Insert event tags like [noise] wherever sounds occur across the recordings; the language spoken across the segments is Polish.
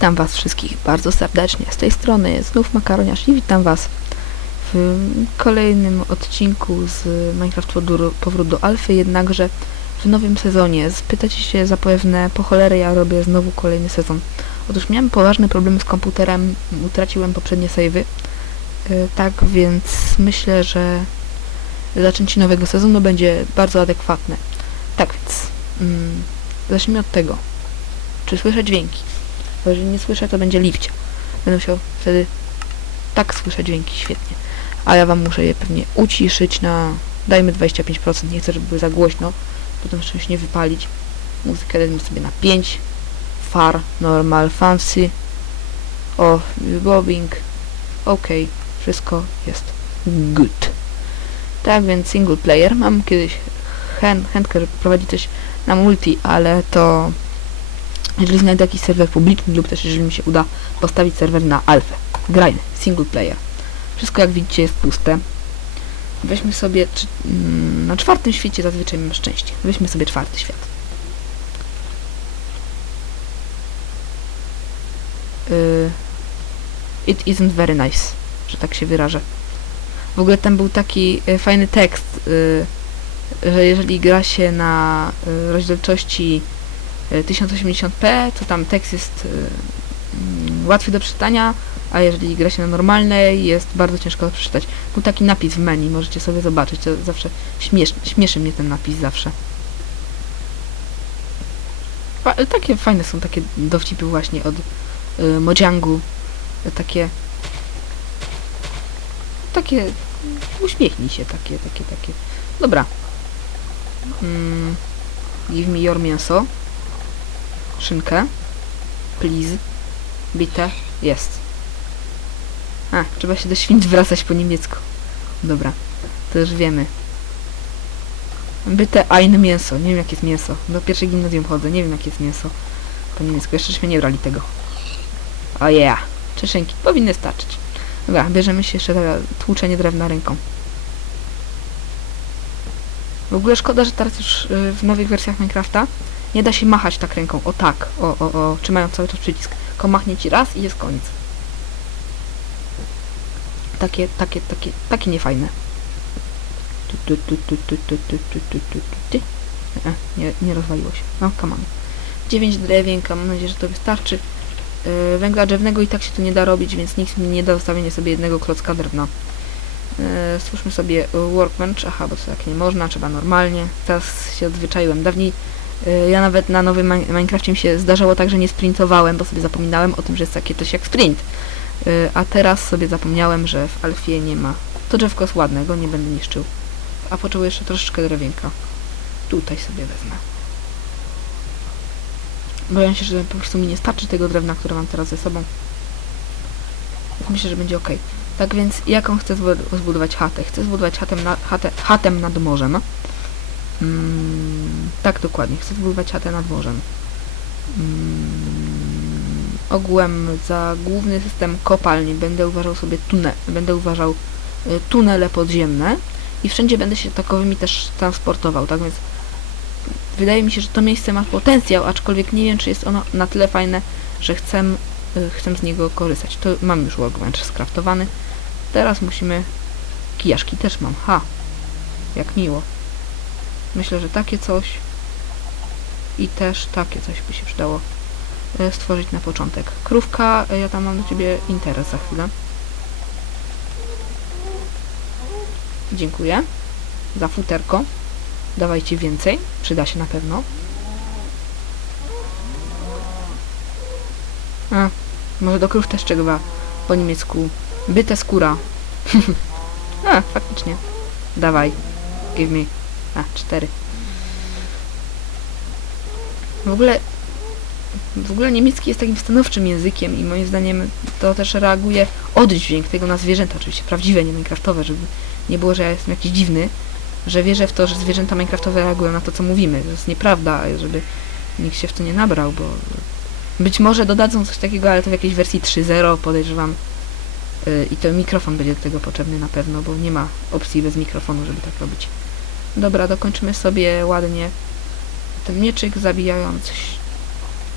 Witam Was wszystkich bardzo serdecznie. Z tej strony znów Makaroniarz i witam Was w kolejnym odcinku z Minecraft Powrót- do Alfy, jednakże w nowym sezonie. Spytacie się zapewne, po cholerę ja robię znowu kolejny sezon. Otóż miałem poważne problemy z komputerem, utraciłem poprzednie savey, y, tak więc myślę, że zaczęcie nowego sezonu będzie bardzo adekwatne. Tak więc, mm, zacznijmy od tego. Czy słyszę dźwięki? Bo jeżeli nie słyszę, to będzie lipcia. Będę musiał wtedy tak słyszeć dźwięki świetnie. A ja wam muszę je pewnie uciszyć na dajmy 25%. Nie chcę, żeby były za głośno. Potem czymś nie wypalić. Muzykę dajmy sobie na 5. Far, normal, fancy. O, bobbing. Ok, wszystko jest good. Tak więc single player. Mam kiedyś chę- chętkę, żeby prowadzić coś na multi, ale to jeżeli znajdę jakiś serwer publiczny lub też jeżeli mi się uda postawić serwer na alfę. Grajmy, single player. Wszystko jak widzicie jest puste. Weźmy sobie, mm, na czwartym świecie zazwyczaj mam szczęście. Weźmy sobie czwarty świat. Y, it isn't very nice, że tak się wyrażę. W ogóle tam był taki y, fajny tekst, y, że jeżeli gra się na rozdzielczości 1080p, to tam tekst jest y, mm, łatwy do przeczytania, a jeżeli gra się na normalnej, jest bardzo ciężko do przeczytać. Był taki napis w menu, możecie sobie zobaczyć, to zawsze śmiesz, śmieszy mnie ten napis zawsze. Fa takie fajne są takie dowcipy właśnie od y, takie takie uśmiechnij się, takie, takie, takie. Dobra. Mm, give me your mięso. Szynkę. Please. Bite. Jest. A, trzeba się do świń zwracać po niemiecku. Dobra, to już wiemy. Byte ein mięso. Nie wiem jakie jest mięso. Do pierwszej gimnazjum chodzę, nie wiem jakie jest mięso po niemiecku. Jeszcze żeśmy nie brali tego. O yeah. Czeszynki. Powinny starczyć. Dobra, bierzemy się jeszcze za tłuczenie drewna ręką. W ogóle szkoda, że teraz już y, w nowych wersjach Minecrafta nie da się machać tak ręką, o tak, o, o, o, trzymając cały czas przycisk. Tylko machnie ci raz i jest koniec. Takie, takie, takie, takie niefajne. Nie, nie rozwaliło się. No, come on. 9 drewienka, mam nadzieję, że to wystarczy. Węgla drzewnego i tak się tu nie da robić, więc nikt mi nie da zostawienie sobie jednego klocka drewna. Stwórzmy sobie workbench. Aha, bo to tak nie można, trzeba normalnie. Teraz się odzwyczaiłem. Dawniej ja nawet na nowym Mi- Minecrafcie mi się zdarzało tak, że nie sprintowałem, bo sobie zapominałem o tym, że jest takie coś jak sprint. Yy, a teraz sobie zapomniałem, że w Alfie nie ma. To drzewko jest ładne, go nie będę niszczył. A potrzebuję jeszcze troszeczkę drewienka. Tutaj sobie wezmę. Boję się, że po prostu mi nie starczy tego drewna, które mam teraz ze sobą. Myślę, że będzie ok. Tak więc, jaką chcę zbu- zbudować chatę? Chcę zbudować chatę na, chatę, nad morzem. Mm, tak, dokładnie. Chcę zbudować chatę nad morzem. Mm, ogółem za główny system kopalni będę uważał sobie tunel, będę uważał y, tunele podziemne i wszędzie będę się takowymi też transportował, tak więc wydaje mi się, że to miejsce ma potencjał, aczkolwiek nie wiem, czy jest ono na tyle fajne, że chcę, y, chcę z niego korzystać. To mam już workbench skraftowany. Teraz musimy... Kijaszki też mam. Ha! Jak miło. Myślę, że takie coś i też takie coś by się przydało y, stworzyć na początek. Krówka, y, ja tam mam do Ciebie interes za chwilę. Dziękuję za futerko. Dawajcie więcej, przyda się na pewno. A, może do krów też trzeba po niemiecku. Byte skóra. [laughs] A, faktycznie. Dawaj. Give me. A, cztery. W ogóle w ogóle niemiecki jest takim stanowczym językiem i moim zdaniem to też reaguje oddźwięk tego na zwierzęta, oczywiście prawdziwe, nie minecraftowe, żeby nie było, że ja jestem jakiś dziwny, że wierzę w to, że zwierzęta minecraftowe reagują na to, co mówimy. To jest nieprawda, żeby nikt się w to nie nabrał, bo być może dodadzą coś takiego, ale to w jakiejś wersji 3.0 podejrzewam. Yy, I to mikrofon będzie do tego potrzebny na pewno, bo nie ma opcji bez mikrofonu, żeby tak robić. Dobra, dokończymy sobie ładnie ten mieczyk, zabijając,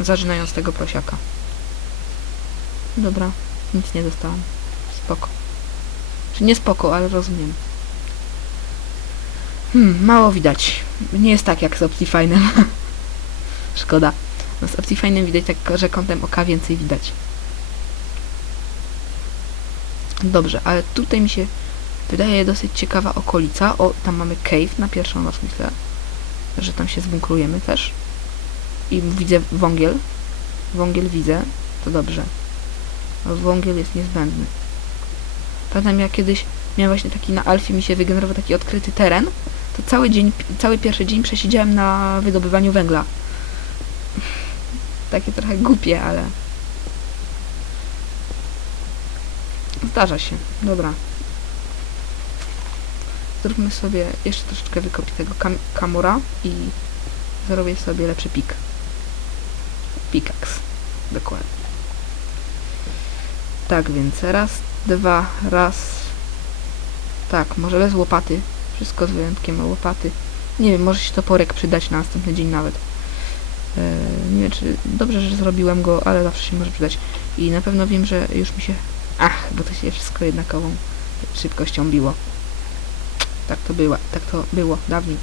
zażynając tego prosiaka. Dobra, nic nie dostałam. Spoko. Czy nie spoko, ale rozumiem. Hmm, mało widać. Nie jest tak jak z Optifine'em. [laughs] Szkoda. No z Optifine'em widać tak, że kątem oka więcej widać. Dobrze, ale tutaj mi się wydaje dosyć ciekawa okolica. O, tam mamy cave na pierwszą noc, myślę. Że tam się zbunkrujemy też. I widzę wągiel. Wągiel widzę. To dobrze. Wągiel jest niezbędny. Pamiętam jak kiedyś miałem właśnie taki na Alfie mi się wygenerował taki odkryty teren, to cały dzień, cały pierwszy dzień przesiedziałem na wydobywaniu węgla. [laughs] Takie trochę głupie, ale... Zdarza się. Dobra. Zróbmy sobie jeszcze troszeczkę wykopię tego kam kamura i zrobię sobie lepszy pik. Pickaxe. Dokładnie. Tak więc raz, dwa, raz. Tak, może bez łopaty. Wszystko z wyjątkiem łopaty. Nie wiem, może się toporek przydać na następny dzień nawet. Eee, nie wiem, czy dobrze, że zrobiłem go, ale zawsze się może przydać. I na pewno wiem, że już mi się... Ach, bo to się wszystko jednakową szybkością biło. Tak to było, tak to było dawniej.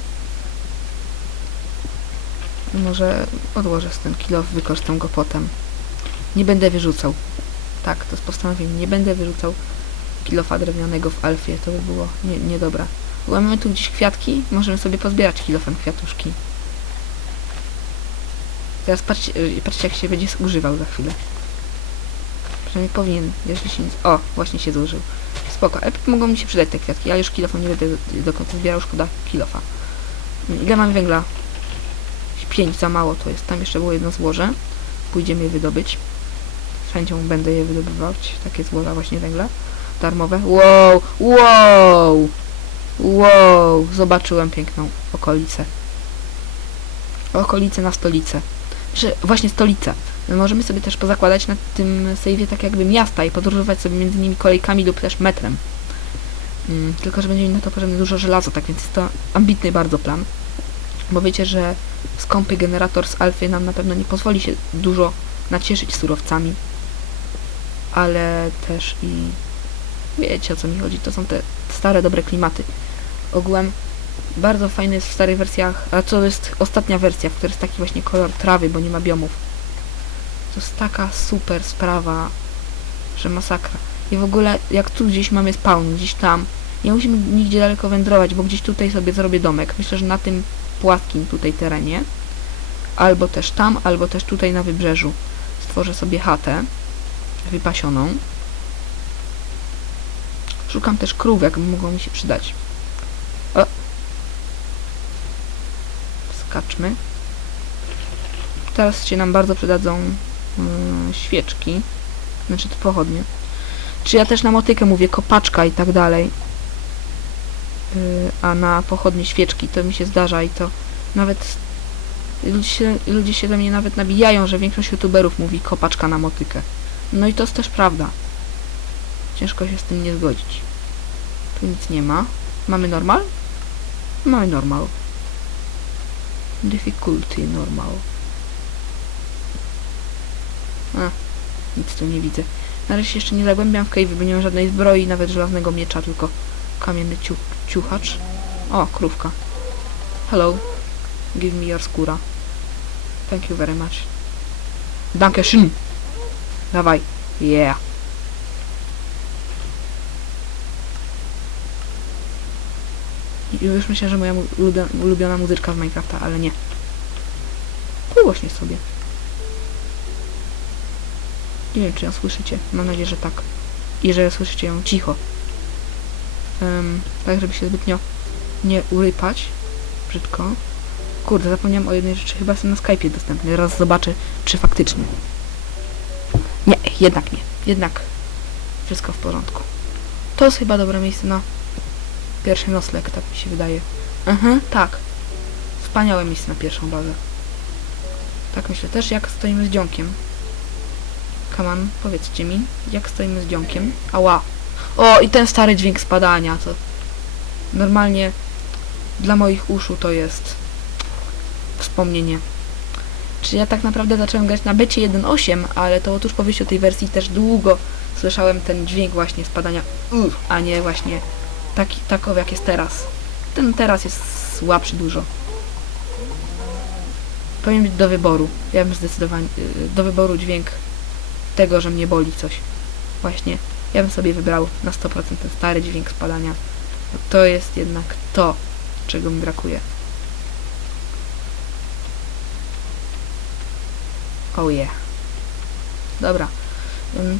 Może odłożę z ten kilo, wykorzystam go potem. Nie będę wyrzucał. Tak, to postanowienie. Nie będę wyrzucał kilofa drewnianego w alfie. To by było nie, niedobra. Mamy tu gdzieś kwiatki. Możemy sobie pozbierać kilofem kwiatuszki. Teraz patrzcie, y, patrzcie jak się będzie używał za chwilę. Przynajmniej powinien, jeżeli się nic... O, właśnie się zużył. Spoko, ale mogą mi się przydać te kwiatki. Ja już kilofem nie będę końca zbierał, szkoda kilofa. Ile mamy węgla? 5 za mało to jest. Tam jeszcze było jedno złoże. Pójdziemy je wydobyć. Z chęcią będę je wydobywać. Takie złoża właśnie węgla. Darmowe. Wow! Wow! Wow! Zobaczyłem piękną okolicę. Okolicę na stolicę. Że właśnie stolica. My możemy sobie też pozakładać na tym save'ie tak jakby miasta i podróżować sobie między nimi kolejkami lub też metrem. Mm, tylko, że będzie mi na to potrzebne dużo żelaza, tak więc jest to ambitny bardzo plan. Bo wiecie, że skąpy generator z alfy nam na pewno nie pozwoli się dużo nacieszyć surowcami. Ale też i wiecie o co mi chodzi, to są te stare, dobre klimaty. Ogółem bardzo fajny jest w starych wersjach, a to jest ostatnia wersja, w której jest taki właśnie kolor trawy, bo nie ma biomów. To jest taka super sprawa, że masakra. I w ogóle jak tu gdzieś mamy spawn, gdzieś tam, nie musimy nigdzie daleko wędrować, bo gdzieś tutaj sobie zrobię domek. Myślę, że na tym płaskim tutaj terenie, albo też tam, albo też tutaj na wybrzeżu stworzę sobie chatę wypasioną. Szukam też krówek, bo mogą mi się przydać. O! Skaczmy. Teraz się nam bardzo przydadzą świeczki. Znaczy to pochodnie. Czy ja też na motykę mówię kopaczka i tak dalej. Yy, a na pochodnie świeczki to mi się zdarza i to nawet ludzie się, ludzie się do mnie nawet nabijają, że większość youtuberów mówi kopaczka na motykę. No i to jest też prawda. Ciężko się z tym nie zgodzić. Tu nic nie ma. Mamy normal? Mamy normal. Difficulty normal. A, nic tu nie widzę. Na razie jeszcze nie zagłębiam w cave, bo nie mam żadnej zbroi, nawet żelaznego miecza, tylko kamienny ciu ciuchacz. O, krówka. Hello. Give me your skóra. Thank you very much. Danke schön. Dawaj. Yeah. Już myślę, że moja ulubiona muzyczka z Minecrafta, ale nie. Pogłośnie sobie. Nie wiem, czy ją słyszycie. Mam nadzieję, że tak. I że słyszycie ją cicho. Em, tak, żeby się zbytnio nie urypać. Brzydko. Kurde, zapomniałam o jednej rzeczy. Chyba jestem na Skype'ie dostępny. Raz zobaczę, czy faktycznie. Nie, jednak nie. Jednak wszystko w porządku. To jest chyba dobre miejsce na pierwszy nocleg, tak mi się wydaje. Mhm, tak. Wspaniałe miejsce na pierwszą bazę. Tak myślę też, jak stoimy z dzionkiem. On, powiedzcie mi, jak stoimy z dzionkiem. Ała. O, i ten stary dźwięk spadania, to normalnie dla moich uszu to jest wspomnienie. Czy ja tak naprawdę zacząłem grać na becie 1.8, ale to tuż po wyjściu tej wersji też długo słyszałem ten dźwięk właśnie spadania a nie właśnie taki, takowy jak jest teraz. Ten teraz jest słabszy dużo. Powinien być do wyboru. Ja bym zdecydowanie y, do wyboru dźwięk tego, że mnie boli coś. Właśnie. Ja bym sobie wybrał na 100% ten stary dźwięk spadania. To jest jednak to, czego mi brakuje. Oh yeah. Dobra.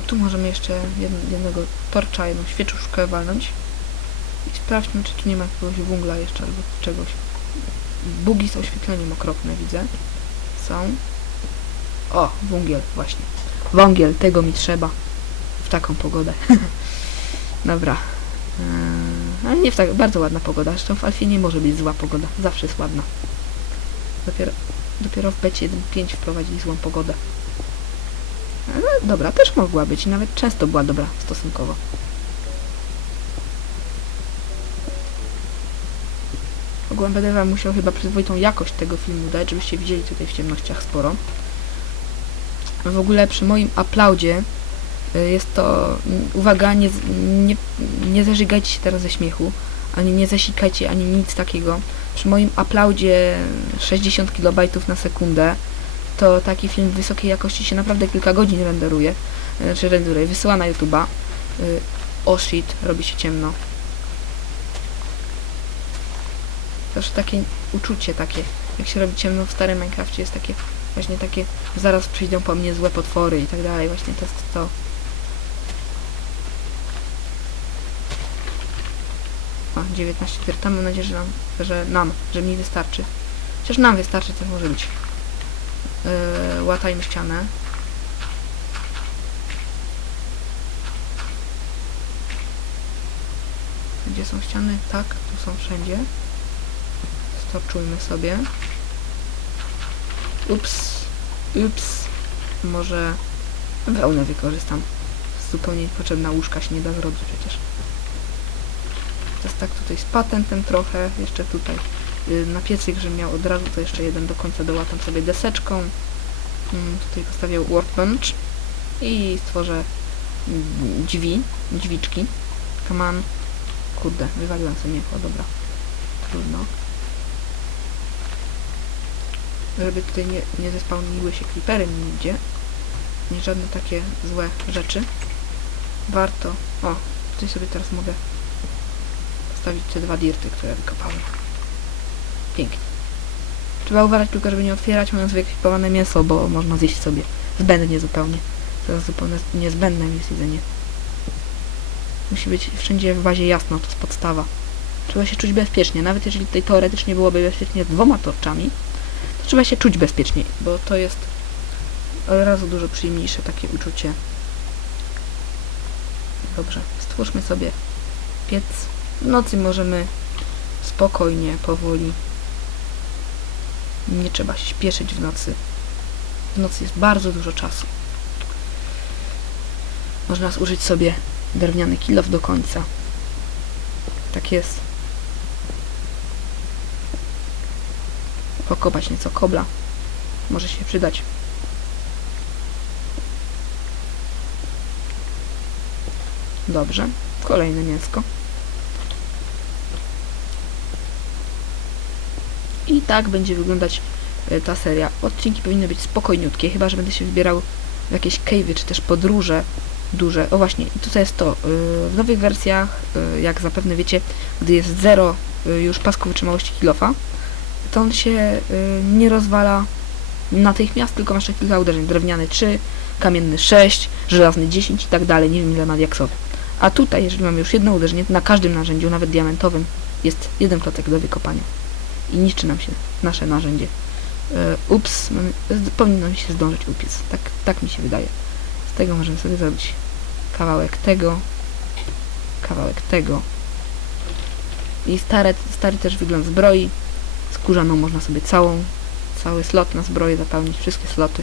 Tu możemy jeszcze jed- jednego torcza, jedną świeczuszkę walnąć. I sprawdźmy, czy tu nie ma jakiegoś wungla jeszcze albo czegoś. Bugi z oświetleniem okropne widzę. Są. O, wungiel, właśnie. Wągiel, tego mi trzeba. W taką pogodę. [laughs] Dobra. Yy, ale nie w tak, bardzo ładna pogoda. Zresztą w Alfie nie może być zła pogoda. Zawsze jest ładna. Dopiero, dopiero w becie 1.5 wprowadzili złą pogodę. Ale dobra, też mogła być. i Nawet często była dobra stosunkowo. Ogółem będę wam musiał chyba przyzwoitą jakość tego filmu dać, żebyście widzieli tutaj w ciemnościach sporo. W ogóle przy moim aplaudzie y, jest to, mm, uwaga, nie, nie, nie zażygajcie się teraz ze śmiechu, ani nie zasikajcie, ani nic takiego. Przy moim aplaudzie 60 kB na sekundę, to taki film wysokiej jakości się naprawdę kilka godzin renderuje, y, znaczy renderuje, wysyła na YouTube'a. Y, O shit, robi się ciemno. Zawsze takie uczucie takie, jak się robi ciemno w starym Minecrafcie, jest takie właśnie takie, zaraz przyjdą po mnie złe potwory i tak dalej, właśnie to jest to. O, 19 twierta, mam nadzieję, że nam, że nam, że mi wystarczy. Chociaż nam wystarczy, to może być. Yy, łatajmy ścianę. Gdzie są ściany? Tak, tu są wszędzie. Stoczujmy sobie. Ups, ups. Może wełnę wykorzystam. Zupełnie niepotrzebna łóżka się nie da zrobić przecież. Teraz tak tutaj z patentem trochę, jeszcze tutaj y, na piecyk, że miał od razu to jeszcze jeden do końca dołatam sobie deseczką. Mm, Tutaj postawię workbench i stworzę mm, drzwi, drzwiczki. Come on. Kurde, wywaliłam sobie mięcho, dobra. Trudno. Żeby tutaj nie, nie zespałniły się creepery nigdzie. Nie żadne takie złe rzeczy. Warto... O, tutaj sobie teraz mogę postawić te dwa dirty, które wykopałem. Pięknie. Trzeba uważać tylko, żeby nie otwierać, mając wyekwipowane mięso, bo można zjeść sobie zbędnie zupełnie. Teraz zupełnie niezbędne jest jedzenie. Musi być wszędzie w bazie jasno, to jest podstawa. Trzeba się czuć bezpiecznie, nawet jeżeli tutaj teoretycznie byłoby bezpiecznie dwoma torczami, to trzeba się czuć bezpiecznie, bo to jest od razu dużo przyjemniejsze takie uczucie. Dobrze, stwórzmy sobie piec. W nocy możemy spokojnie, powoli. Nie trzeba się śpieszyć w nocy. W nocy jest bardzo dużo czasu. Można zużyć sobie drewniany kilof do końca. Tak jest. Pokopać nieco kobla. Może się przydać. Dobrze. Kolejne mięsko. I tak będzie wyglądać e, ta seria. Odcinki powinny być spokojniutkie, chyba że będę się wybierał w jakieś cave'y, czy też podróże duże. O właśnie, tutaj jest to. y, W nowych wersjach, y, jak zapewne wiecie, gdy jest zero już pasku wytrzymałości kilofa, to on się y, nie rozwala natychmiast, tylko masz kilka uderzeń. Drewniany 3, kamienny 6, żelazny 10 i tak dalej. Nie wiem ile ma diaksowy. A tutaj, jeżeli mamy już jedno uderzenie, na każdym narzędziu, nawet diamentowym, jest jeden klocek do wykopania. I niszczy nam się nasze narzędzie. E, ups, mamy, powinno mi się zdążyć upiec. Tak, tak mi się wydaje. Z tego możemy sobie zrobić kawałek tego, kawałek tego. I stare, stary też wygląd zbroi. Skórzaną można sobie całą, cały slot na zbroję zapełnić, wszystkie sloty.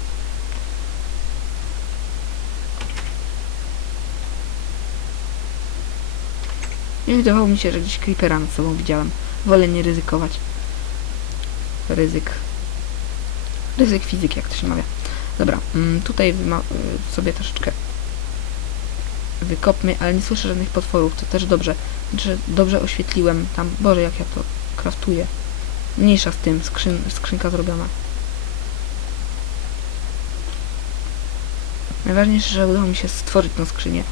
I wydawało mi się, że gdzieś creepera nad sobą widziałem. Wolę nie ryzykować. Ryzyk. Ryzyk fizyki, jak to się mawia. Dobra, mm, tutaj y, sobie troszeczkę wykopmy, ale nie słyszę żadnych potworów, to też dobrze. Znaczy, dobrze oświetliłem tam. Boże, jak ja to kraftuję. Mniejsza z tym, skrzyn, skrzynka zrobiona. Najważniejsze, że udało mi się stworzyć tą skrzynię.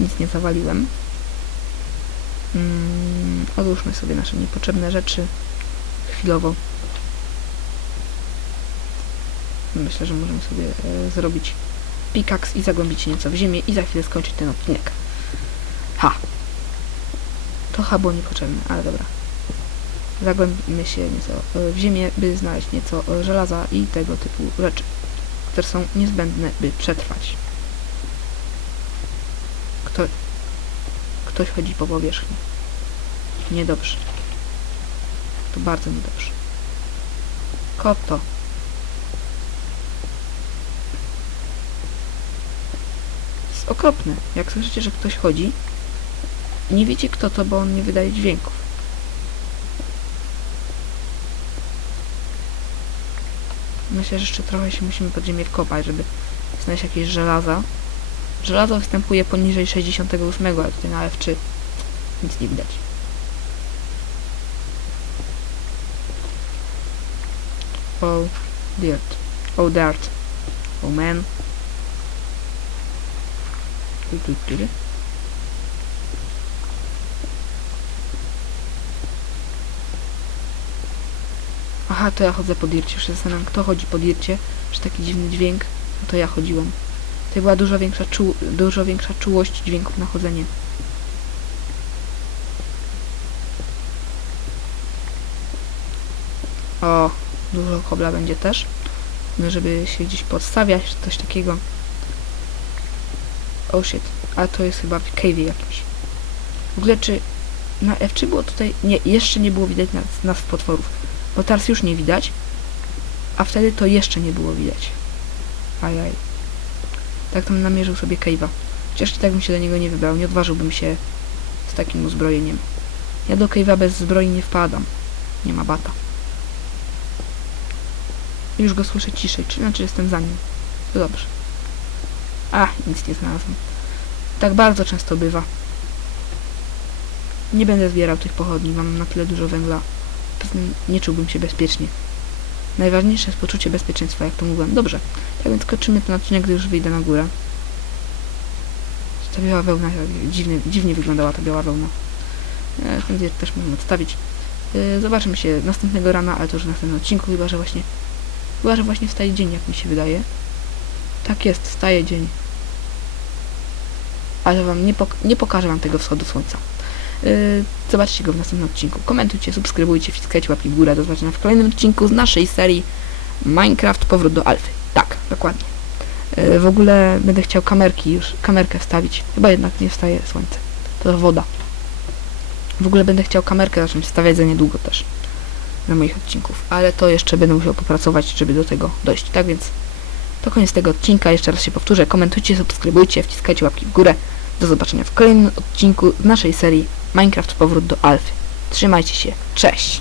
Nic nie zawaliłem. Mm, odłóżmy sobie nasze niepotrzebne rzeczy chwilowo. Myślę, że możemy sobie e, zrobić pikaks i zagłębić nieco w ziemię i za chwilę skończyć ten odcinek. Ha! To ha było niepotrzebne, ale dobra. Zagłębimy się nieco e, w ziemię, by znaleźć nieco e, żelaza i tego typu rzeczy, które są niezbędne, by przetrwać. Kto... Ktoś chodzi po powierzchni. Niedobrze. To bardzo niedobrze. Koto. jest okropne. Jak słyszycie, że ktoś chodzi, nie wiecie kto to, bo on nie wydaje dźwięków. Myślę, że jeszcze trochę się musimy pod ziemię wkopać, żeby znaleźć jakieś żelaza. Żelazo występuje poniżej 68, ale tutaj na F3 nic nie widać. Oh, dirt. Oh, dirt. Oh, man. Tu, tu, tu, Aha, to ja chodzę po dircie. Już się zastanawiam, kto chodzi po dircie. Że taki dziwny dźwięk. No to ja chodziłem. Tutaj była dużo większa, czu dużo większa czułość dźwięków na chodzenie. O, dużo kobla będzie też. No, żeby się gdzieś podstawiać, czy coś takiego. Oh shit, ale to jest chyba w cave'ie jakimś. W ogóle czy na F3 było tutaj... Nie, jeszcze nie było widać nas, nas potworów. Bo teraz już nie widać, a wtedy to jeszcze nie było widać. Ajaj. Tak tam namierzył sobie cave'a. Chociaż i tak bym się do niego nie wybrał, nie odważyłbym się z takim uzbrojeniem. Ja do cave'a bez zbroi nie wpadam. Nie ma bata. Już go słyszę ciszej, czy znaczy jestem za nim. To dobrze. A, nic nie znalazłem. Tak bardzo często bywa. Nie będę zbierał tych pochodni, mam na tyle dużo węgla. Nie czułbym się bezpiecznie. Najważniejsze jest poczucie bezpieczeństwa, jak to mówiłem. Dobrze, tak więc kończymy ten odcinek, gdy już wyjdę na górę. Ta biała wełna, dziwnie, dziwnie wyglądała ta biała wełna. E, Ten też możemy odstawić. E, Zobaczymy się następnego rana, ale to już w następnym odcinku, chyba że właśnie chyba że właśnie wstaje dzień, jak mi się wydaje. Tak jest, wstaje dzień. Ale wam nie, pok nie pokażę wam tego wschodu słońca. Yy, zobaczcie go w następnym odcinku. Komentujcie, subskrybujcie, wciskajcie łapki w górę. Do zobaczenia w kolejnym odcinku z naszej serii Minecraft Powrót do Alfy. Tak, dokładnie. Yy, w ogóle będę chciał kamerki już, kamerkę wstawić. Chyba jednak nie wstaje słońce. To woda. W ogóle będę chciał kamerkę zacząć stawiać za niedługo też. Na moich odcinków. Ale to jeszcze będę musiał popracować, żeby do tego dojść. Tak więc to koniec tego odcinka. Jeszcze raz się powtórzę. Komentujcie, subskrybujcie, wciskajcie łapki w górę. Do zobaczenia w kolejnym odcinku z naszej serii Minecraft Powrót do Alfy. Trzymajcie się. Cześć!